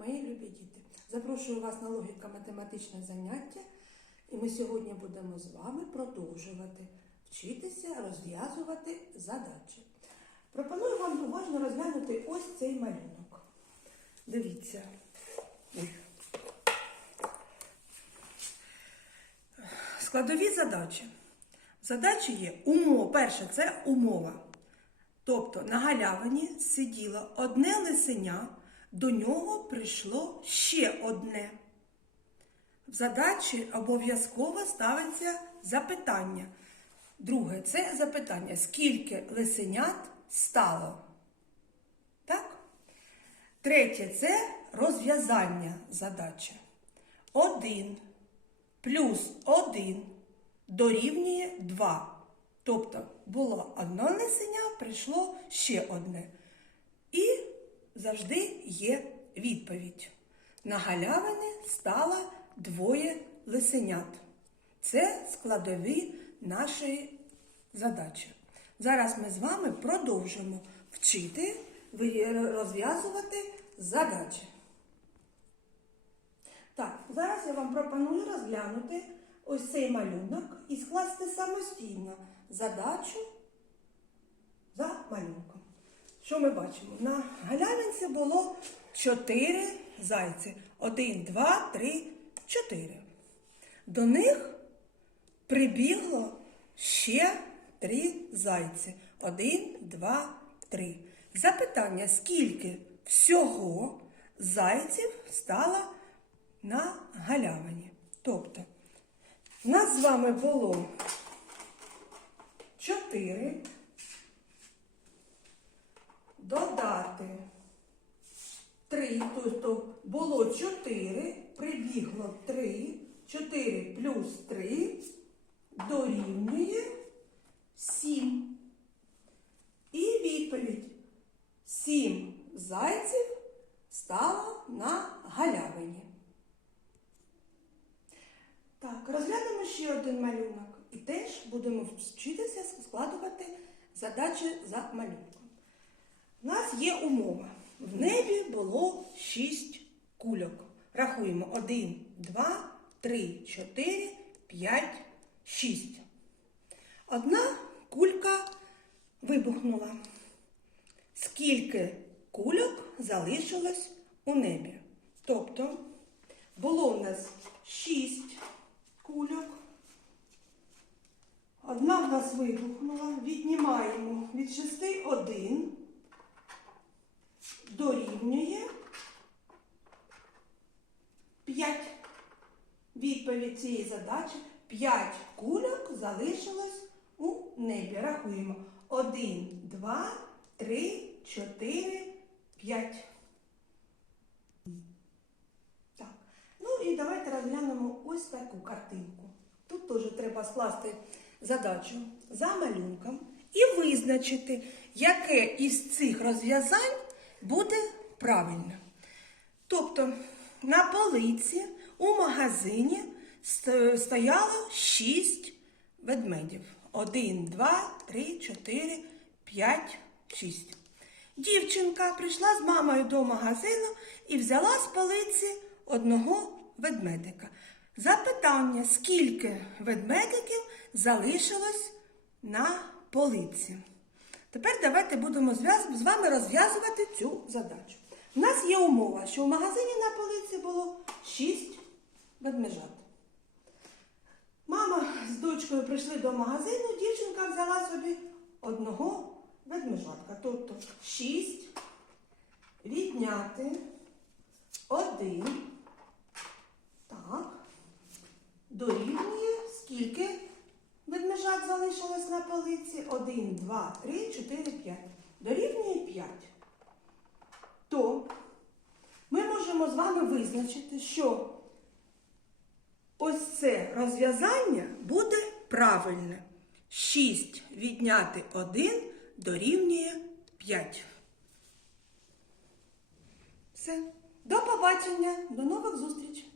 мої любі діти! Запрошую вас на логіко-математичне заняття, і ми сьогодні будемо з вами продовжувати вчитися розв'язувати задачі. Пропоную вам уважно розглянути ось цей малюнок. Дивіться. Складові задачі. Задачі є умова. Перше, це умова. Тобто на галявині сиділо одне лисеня, до нього прийшло ще одне. В задачі обов'язково ставиться запитання. Друге це запитання, скільки лисенят стало. Так? Третє це розв'язання задачі. Один плюс один дорівнює 2. Тобто було одне лисеня, прийшло ще одне. І завжди є відповідь. На галявини стало двоє лисенят. Це складові нашої задачі. Зараз ми з вами продовжимо вчити розв'язувати задачі. Так, зараз я вам пропоную розглянути ось цей малюнок і скласти самостійно задачу за малюнком. Що ми бачимо? На галявинці було чотири зайці. Один, два, три, чотири. До них прибігло ще три зайці. Один, два, три. Запитання, скільки всього зайців стало на галявині. Тобто, нас з вами було чотири. Додати три, тобто було чотири, прибігло три, чотири плюс три дорівнює сім. І відповідь. Сім зайців стало на галявині. Так, розглянемо ще один малюнок. І теж будемо вчитися складувати задачі за малюнком. У нас є умова. В небі було шість кульок. Рахуємо 1, 2, 3, 4, 5, 6. Одна кулька вибухнула. Скільки кульок залишилось у небі? Тобто було у нас 6 кульок. Одна в нас вибухнула. Віднімаємо від 6 1 дорівнює 5. Відповідь цієї задачі 5 кульок залишилось у небі. Рахуємо 1, 2, 3, 4, 5. Так. Ну і давайте розглянемо ось таку картинку. Тут теж треба скласти задачу за малюнком і визначити, яке із цих розв'язань буде правильне. Тобто на полиці у магазині стояло 6 ведмедів. 1, 2, 3, 4, 5, 6. Дівчинка прийшла з мамою до магазину і взяла з полиці одного ведмедика. Запитання, скільки ведмедиків залишилось на полиці. Тепер давайте будемо з вами розв'язувати цю задачу. У нас є умова, що в магазині на полиці було 6 ведмежат. Мама з дочкою прийшли до магазину, дівчинка взяла собі одного ведмежатка. Тобто 6 відняти 1. Так. Дорівнює скільки ведмежат залишилось на полиці? 1, 2, 3, 4, 5. Дорівнює 5. То ми можемо з вами визначити, що ось це розв'язання буде правильне. 6 відняти 1 дорівнює 5. Все. До побачення, до нових зустрічей!